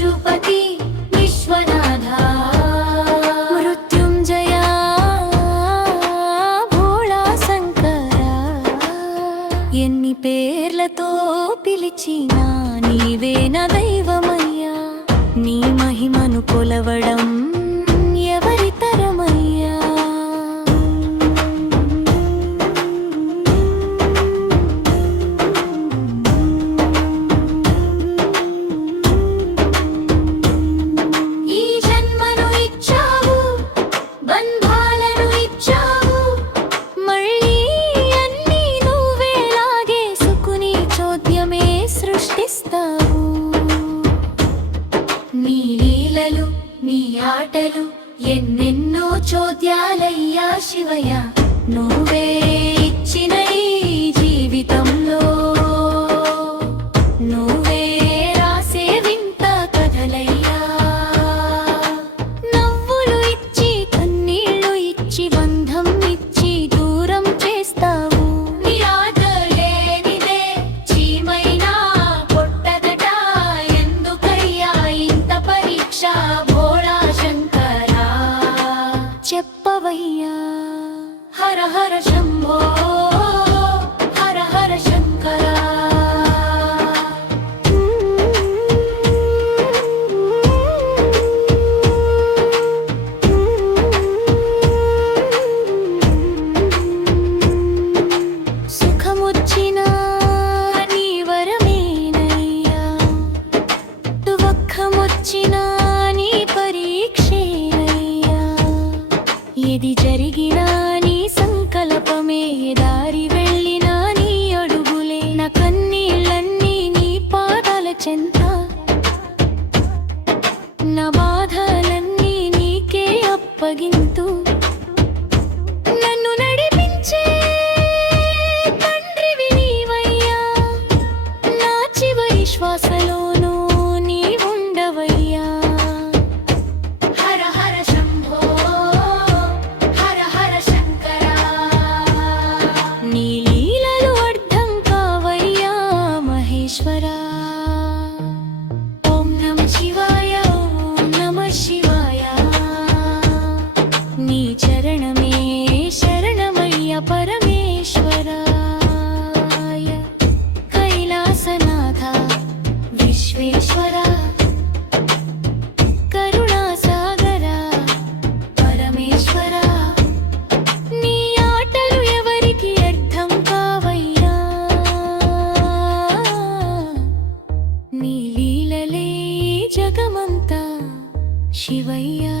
పశుపతి విశ్వనాథ మృత్యుంజయ భోళా శంకర ఎన్ని పేర్లతో పిలిచినా నీవే నా దైవమయ్యా నీ మహిమను కొలవడం ఎవరి తరమయ్యా ఈ జన్మను ఇచ్చావు బంధాలను ఇచ్చావు మళ్ళీ అన్నీ నువ్వేలాగే సుకుని చోద్యమే సృష్టిస్తావు నీ లీలలు నీ ఆటలు ఎన్నెన్నో చోద్యాలయ్యా శివయ్య నువ్వే ఇచ్చిన ఈ జీవితంలో నువ్వే రాసే వింత కథలయ్యా నవ్వులు ఇచ్చి కన్నీళ్లు ఇచ్చి బంధం ఇచ్చి దూరం చేస్తావు నీ ఆట లేనిదే చీమైనా పొట్టదట ఎందుకయ్యా ఇంత పరీక్ష భోళా శంకరా చెప్పవయ్యా హర హర శంభో హర హర శంకరా సుఖమొచ్చినా నీ వరమేనయ్యా దుఃఖమొచ్చినా నీ పరీక్షేనయ్యా ఏది జరిగినా నీ సంకల్పమే దారి వెళ్ళినా నీ అడుగులే నా కన్నీళ్ళన్నీ నీ పాదాల చెంత నా బాధలన్నీ నీకే అప్పగింతు నన్ను నడిపించే తండ్రివి నీవయ్యా నా చివరి శ్వాసలోనూ నీ ఉండవయ్యా హర హర శంభో హర హర శంకరా నీ లీలలు అర్థం కావయ్యా మహేశ్వరా ఓం నమ శివాయ ఓం నమ శివాయ నీ చరణమే శరణమయ్య పరమేశ్వరాయ కైలాసనాథ విశ్వేశ్వర కరుణాసాగర పరమేశ్వర నీ ఆటలు ఎవరికి అర్థం కావయ్యా నీ లీలలే జగమంతా శివయ్యా